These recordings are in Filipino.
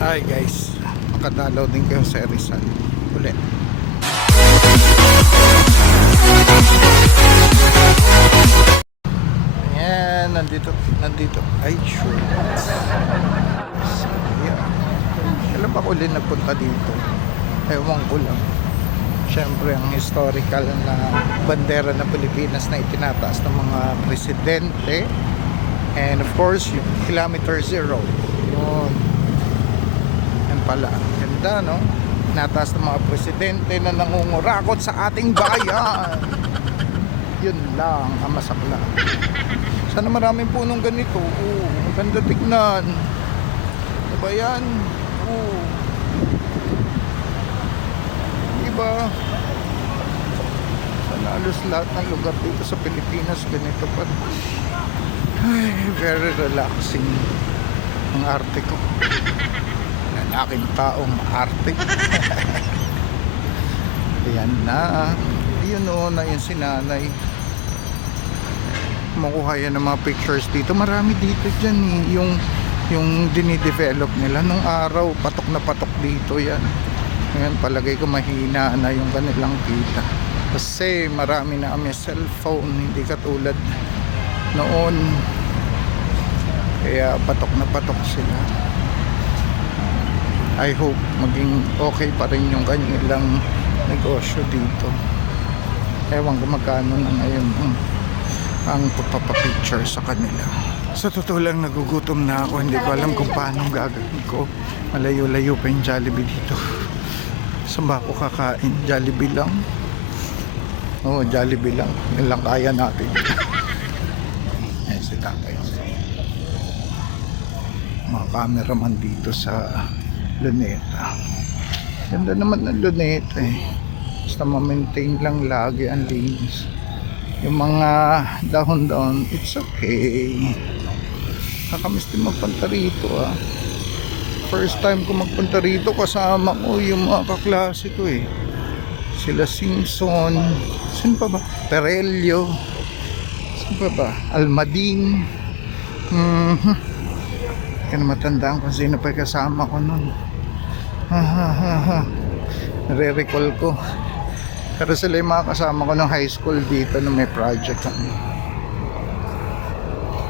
Hi guys, makadalaw din kayo sa Rizal ulit. Ayan, nandito ay sure. So, yeah. Kailan ba ko ulit nagpunta dito? Ewan ko lang. Siyempre ang historical na bandera ng Pilipinas na itinataas ng mga presidente, and of course yung kilometer zero yun. Yan pala, ganda no, nataas ng mga presidente na nangungurakot sa ating bayan. Yun lang ang masakla. Sana maraming punong ganito. Maganda tignan. Ano ba yan? Diba? Sana alos lahat ng lugar dito sa Pilipinas ganito pa. Ay, very relaxing ang arte ko. Lalaking taong arte. Ayan na. Yun o, na yung sinanay. Makuha yan ng mga pictures dito. Marami dito dyan eh. Yung dinidevelop nila nung araw, patok na patok dito yan. Ngayon palagay ko mahina na yung kanilang kita. Kasi marami na kami cellphone, hindi katulad noon. Kaya patok na patok sila. I hope maging okay pa rin yung kanilang negosyo dito. Ewan ko magkano na ngayon ang papapicture sa kanila. Sa totoo lang nagugutom na ako. Hindi ko alam kung paano gagawin ko. Malayo-layo pa yung Jollibee dito. Saan ba ako kakain? Jollibee lang? Oo, Jollibee lang. Yan lang kaya natin. Ayan si tatay. Mga cameraman dito sa Luneta. Ganda naman ng Luneta eh. Basta ma-maintain lang lagi ang linis. Yung mga dahon-dahon, it's okay. Nakamiss din magpunta rito ah. First time ko magpunta rito, kasama ko yung mga kaklase ko eh. Sila Simpson, sino pa ba? Perelio, sino pa ba? Almading. Kaya matandaan kung sino pa kasama ko nun. Nare-recall ko. Pero sila yung mga kasama ko ng high school dito na may project.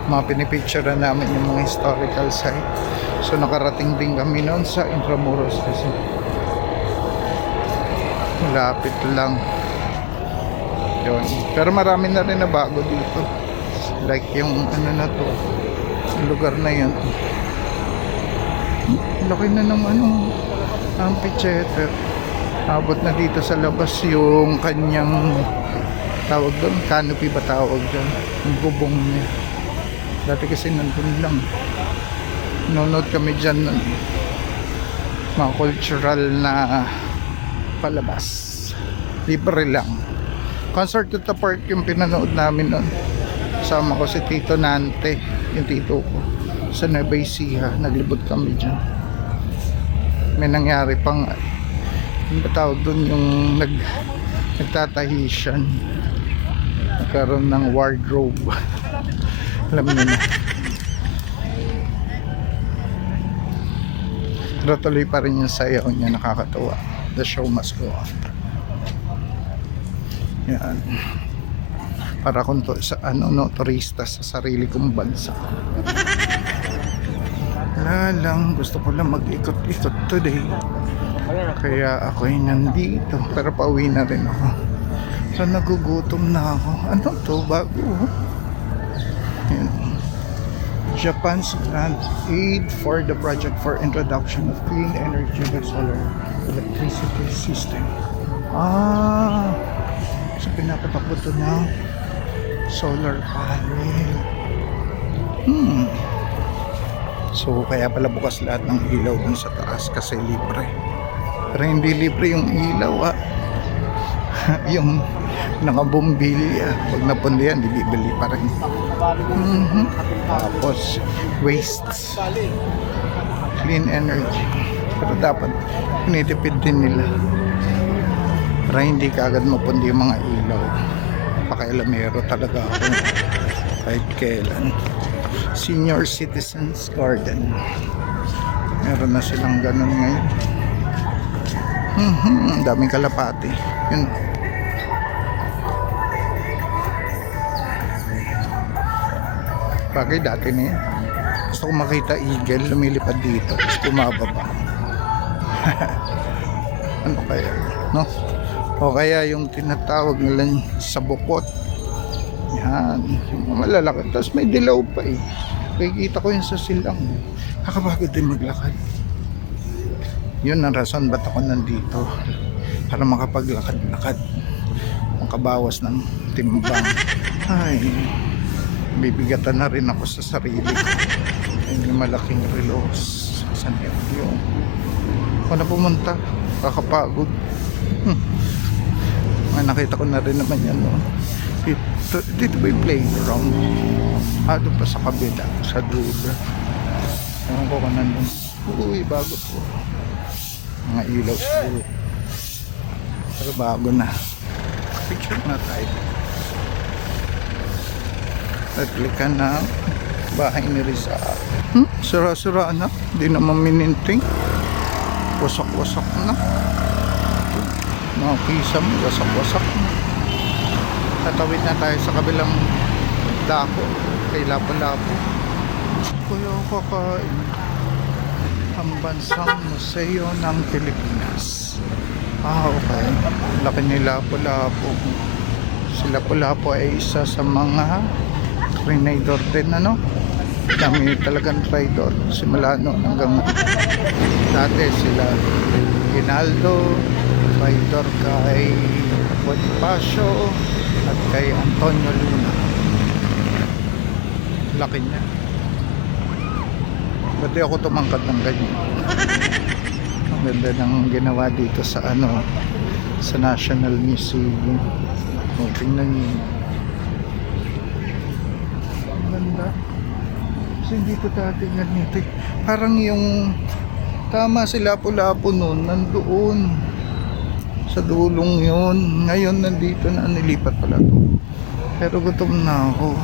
Mga pinipicture na namin yung mga historical site. So nakarating din kami noon sa Intramuros kasi malapit lang yun. Pero marami na rin na bago dito, like yung ano na to, yung lugar na yun. Laki na ng amphitheater. Abot na dito sa labas yung kanyang tawag doon, canopy ba tawag doon, yung bubong niya. Dati kasi nandun lang, nunod kami dyan nun. Mga cultural na palabas, libre lang. Concert at the Park yung pinanood namin nun. Kasama ko si Tito Nante, yung tito ko, sa Nueva Ecija. Naglibot kami dyan. May nangyari pang yung tawag doon, yung nagtatahisyan, nagkaroon ng wardrobe. Alam niyo na. Pero tuloy pa rin yung sayaw niya, nakakatuwa. The show must go on. Yan. Para kung to, sa turista sa sarili kong bansa. Wala lang, gusto ko lang mag-ikot-ikot today. Kaya ako'y nandito. Pero pauwi na rin ako. So nagugutom na ako. Ano to? Bago. Yan. Japan's grant aid for the project for introduction of clean energy and solar electricity system. So pinapatakbo to na solar panel. So kaya pala bukas lahat ng ilaw dun sa taas kasi libre. Pero hindi libre yung ilaw yung nakabumbilya. Pag napundihan, bibili pa rin. Tapos wastes, clean energy. Pero dapat pinitipid din nila para hindi kaagad mapundi yung mga ilaw. Pakailamero talaga ako kahit kailan. Senior Citizens Garden. Meron na silang ganun ngayon. Ang daming kalapati. Yun. Bagay dati na yun. Gusto ko makita eagle lumilipad dito tapos bumababa. Ano kaya, no? O kaya yung tinatawag nila sa bukot. Yan, yung malalaki. Tapos may dilaw pa eh. Kikita ko yun sa silang. Nakapagod din maglakad. Yun ang rason ba't ako nandito. Para makapaglakad-lakad. Makabawas ng timbang. Ay, bibigatan na rin ako sa sarili ko. Ay, yung malaking relos. Saan yun? Ako na pumunta. Kakapagod. Ay, nakita ko na rin naman yan noon. Dito ba yung playground? Doon pa sa kabila, sa dulo. Ewan ko ka nandun. Uy, bago po. Mga ilaw po. Pero bago na. Picture na tayo. Replika na bahay ni Rizal. Sura-sura na. Hindi naman mininting. Wasak-wasak na. Mga kisam, wasak-wasak na. Tatawid na tayo sa kabilang dako kay Lapu-Lapu. Kuya kakain ang bansang museo ng Pilipinas. Okay. Laki ni Lapu-Lapu. Si Lapu-Lapu ay isa sa mga trinidor din, ano? Dami talagang trinidor simula noon hanggang dati sila Ginaldo, trinidor kay Bonifacio at kay Antonio Luna. Laki niya. Ba't di ako tumangkad ng ganyan? Ang ganda ng ginawa dito sa ano, sa National Museum. Tingnan niyo. Ang ganda. Kasi dito dati ganito. Parang yung tama si Lapu-Lapu noon nandoon sa dulong yun. Ngayon nandito na, nilipat pala to. Pero gutom na ako.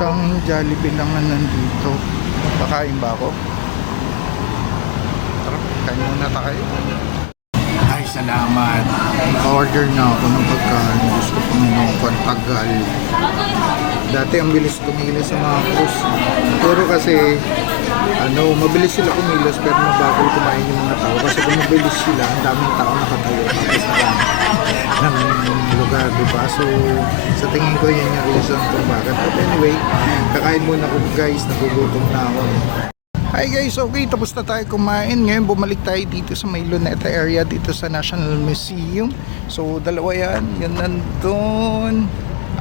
Tanging Jollibee lang na nandito. Pakain ba ako? Tara, kain muna tayo. Ay, salamat. Order na ako ng pagkain. Gusto ko ng tagal. Dati ang bilis kumilos sa mga cruise. Pero kasi mabilis sila kumilos pero mabagal kumain yung mga tao. Kasi kung mabilis sila, ang daming tao nakatayo. Tapos ng lugar, diba? So, sa tingin ko yun yung reason kung bakit. But anyway, kakain muna ko guys. Nagugutom na ako. Hi guys, okay, tapos na tayo kumain. Ngayon bumalik tayo dito sa may Luneta area dito sa National Museum. So dalawa yan, yan nandun.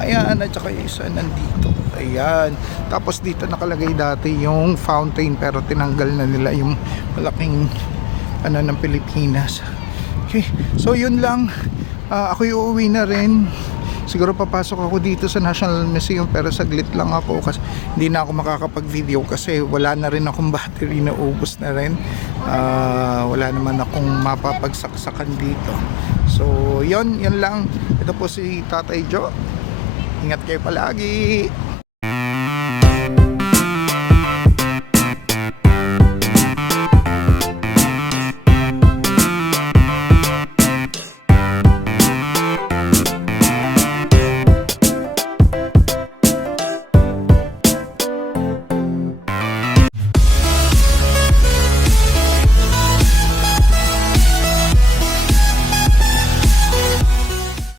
Ayan, at saka yung isa nandito. Ayan, tapos dito nakalagay dati yung fountain pero tinanggal na nila yung malaking ng Pilipinas. Okay, so yun lang. Ako uuwi na rin. Siguro papasok ako dito sa National Museum pero saglit lang ako kasi hindi na ako makakapag-video kasi wala na rin akong battery, na ubos na rin. Wala naman akong mapapagsaksakan dito. So yun lang. Ito po si Tatay Joe. Ingat kayo palagi.